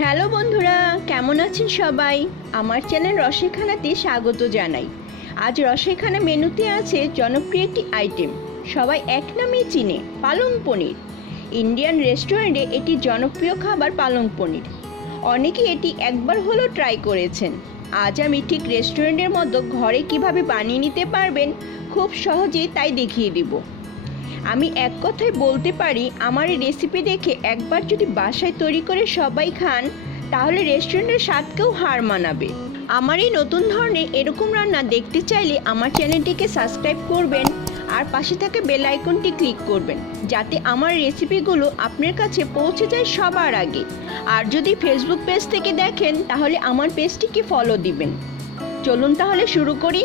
Hello বন্ধুরা, কেমন আছেন সবাই? আমার চ্যানেল রসাইখানাতে স্বাগত জানাই। আজ রসাইখানা মেনুতে আছে জনপ্রিয় একটি আইটেম, সবাই এক নামেই চিনে, পালং পনির। ইন্ডিয়ান রেস্টুরেন্টে এটি জনপ্রিয় খাবার পালং পনির। অনেকেই এটি একবার হলেও ট্রাই করেছেন। আজ আমি ঠিক রেস্টুরেন্টের মতো ঘরে কিভাবে বানিয়ে নিতে পারবেন খুব সহজেই তাই দেখিয়ে দিব। আমি এক কথায় বলতে পারি, আমার এই রেসিপি দেখে একবার যদি বাসায় তৈরি করে সবাই খান, তাহলে রেস্টুরেন্টের স্বাদকেও হার মানাবে। আমার এই নতুন ধরনের এরকম রান্না দেখতে চাইলে আমার চ্যানেলটিকে সাবস্ক্রাইব করবেন আর পাশে থাকা বেল আইকনটি ক্লিক করবেন, যাতে আমার রেসিপিগুলো আপনার কাছে পৌঁছে যায় সবার আগে। আর যদি ফেসবুক পেজ থেকে দেখেন, তাহলে আমার পেজটিকে ফলো দিবেন। চলুন তাহলে শুরু করি।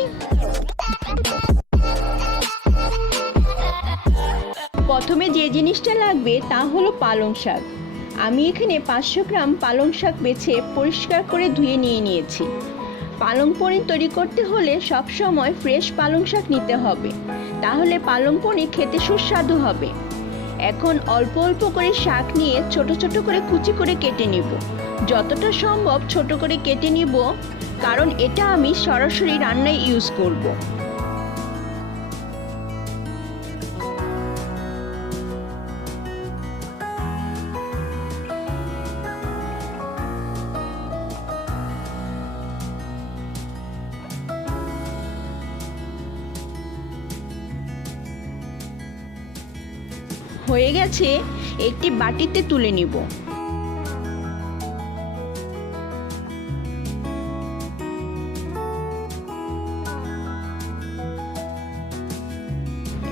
প্রথমে যে জিনিসটা লাগবে তা হলো পালং শাক। আমি এখানে 500 গ্রাম পালং শাক বেছে পরিষ্কার করে ধুয়ে নিয়েছি। পালং পনির তৈরি করতে হলে সবসময় ফ্রেশ পালং শাক নিতে হবে, তাহলে পালং পনির খেতে সুস্বাদু হবে। এখন অল্প অল্প করে শাক নিয়ে ছোট ছোট করে কুচি করে কেটে নিব। যতটা সম্ভব ছোট করে কেটে নিব, কারণ এটা আমি সরাসরি রান্নায় ইউজ করব। হয়ে গেছে, একটি বাটিতে তুলে নিব।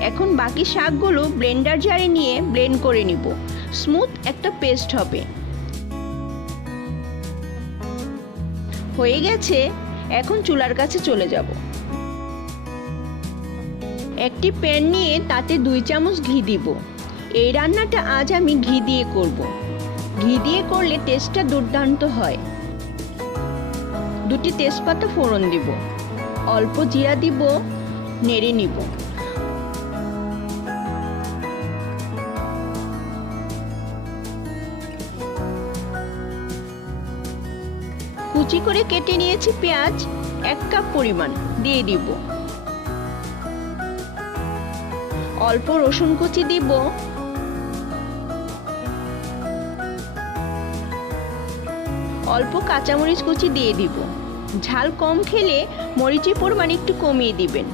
এখন বাকি শাকগুলো ব্লেন্ডার জারে নিয়ে ব্লেন্ড করে নিব। স্মুথ একটা পেস্ট হবে। হয়ে গেছে, এখন চুলার কাছে চলে যাব। একটি প্যান নিয়ে তাতে 2 চামচ ঘি দিব। এই রান্নাটা আজ আমি ঘি দিয়ে করব। ঘি দিয়ে করলে টেস্টটা দুর্দান্ত হয়। 2টি তেজপাতা ফোড়ন দিব। অল্প জিরা দিব, নেড়ে নিব। কুচি করে কেটে নিয়েছি পেঁয়াজ 1 কাপ পরিমাণ দিয়ে দিব। অল্প রসুন কুচি দিব। অল্প কাঁচামরিচ কুচি দিয়ে দিব। ঝাল কম খেলে মরিচের পরিমাণ একটু কমিয়ে দিবেন।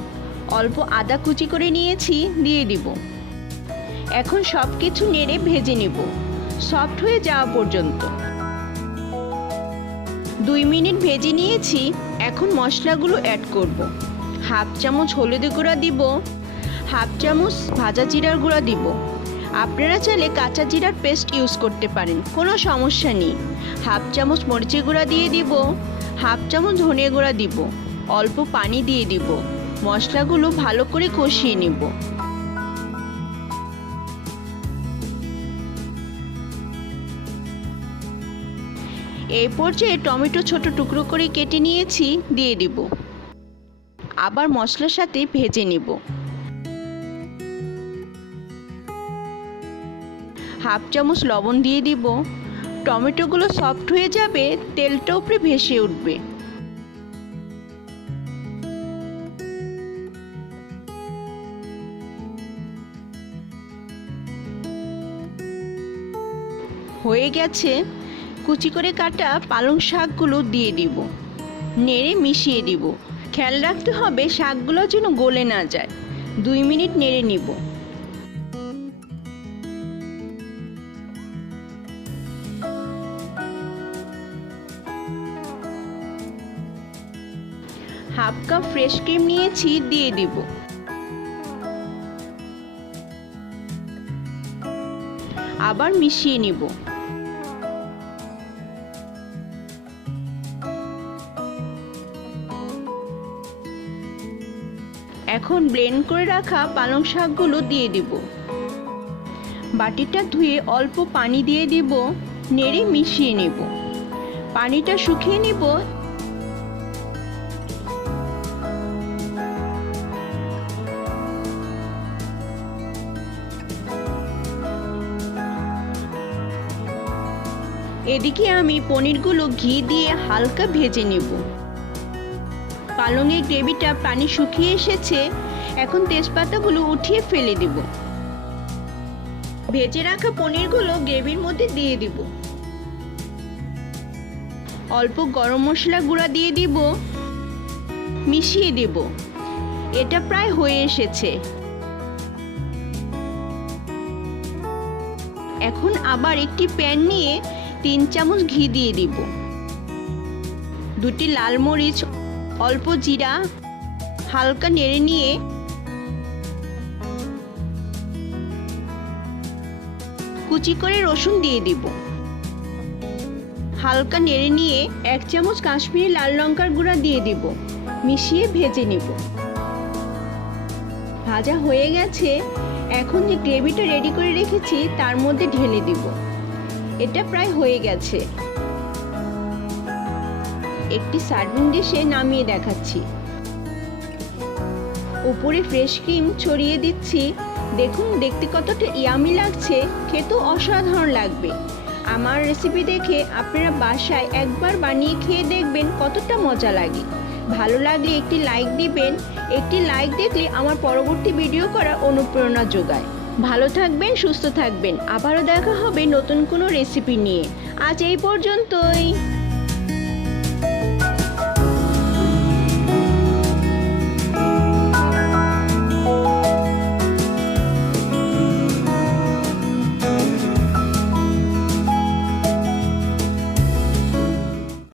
অল্প আদা কুচি করে নিয়েছি, দিয়ে দিব। এখন সব কিছু নেড়ে ভেজে নিব, সফট হয়ে যাওয়া পর্যন্ত। 2 মিনিট ভেজে নিয়েছি। এখন মশলাগুলো অ্যাড করব। 1/2 চামচ হলুদের গুঁড়া দিব। 1/2 চামচ ভাজা জিরার গুঁড়া দিব। আপনারা চাইলে কাঁচা জিরার পেস্ট ইউজ করতে পারেন, কোনো সমস্যা নেই। 1/2 চামচ মরিচের গুঁড়া দিয়ে দিব। 1/2 চামচ ধনিয়া গুঁড়া দিব। অল্প পানি দিয়ে দিব। মশলাগুলো ভালো করে কষিয়ে নিব। এই পর্যায়ে টমেটো ছোট টুকরো করে কেটে নিয়েছি, দিয়ে দিব। আবার মশলার সাথে ভেজে নিব। 1/2 চামচ লবণ দিয়ে দিব। টমেটোগুলো সফট হয়ে যাবে, তেলটা উপরে ভেসে উঠবে। হয়ে গেছে, কুচি করে কাটা পালং শাকগুলো দিয়ে দিব। নেড়ে মিশিয়ে দিব। খেয়াল রাখতে হবে শাকগুলো যেন গলে না যায়। 2 মিনিট নেড়ে নিব। হাফ কাপ ফ্রেশ ক্রিম নিয়েছি, দিয়ে দিব। আবার মিশিয়ে নিব। এখন ব্লেন্ড করে রাখা পালং শাকগুলো দিয়ে দিব। বাটিটা ধুয়ে অল্প পানি দিয়ে দিব। নেড়ে মিশিয়ে নেব। পানিটা শুকিয়ে নেব। এদিকে আমি পনিরগুলো ঘি দিয়ে হালকা ভেজে নেব। পালংয়ের গ্রেভিটা পানি শুকিয়ে এসেছে, এখন তেজপাতাগুলো উঠিয়ে ফেলে দেব। ভেজে রাখা পনিরগুলো গ্রেভির মধ্যে দিয়ে দিব। অল্প গরম মশলা গুঁড়া দিয়ে দিব, মিশিয়ে দেব। এটা প্রায় হয়ে এসেছে। এখন আবার একটি প্যান নিয়ে 3 চামচ ঘি দিয়ে দিব। 2টি লাল মরিচ, অল্প জিরা হালকা নেড়ে নিয়ে কুচি করে রসুন দিয়ে দিব। হালকা নেড়ে নিয়ে 1 চামচ কাশ্মীরি লাল লঙ্কার গুঁড়া দিয়ে দিব, মিশিয়ে ভেজে নেব। ভাজা হয়ে গেছে, এখন যে গ্রেভিটা রেডি করে রেখেছি তার মধ্যে ঢেলে দিব। এটা প্রায় হয়ে গেছে। একটি সার্ভিং ডিশে নামিয়ে দেখাচ্ছি। উপরে ফ্রেশ ক্রিম ছড়িয়ে দিচ্ছি। দেখুন দেখতে কতটা ইয়ামি লাগছে, খেতেও অসাধারণ লাগবে। আমার রেসিপি দেখে আপনারা বাসায় একবার বানিয়ে খেয়ে দেখবেন কতটা মজা লাগে। ভালো লাগলে একটি লাইক দিবেন। একটি লাইক দেখলে আমার পরবর্তী ভিডিও করার অনুপ্রেরণা যোগায়। ভালো থাকবেন, সুস্থ থাকবেন। আবারও দেখা হবে নতুন কোনো রেসিপি নিয়ে। আজ এই পর্যন্তই।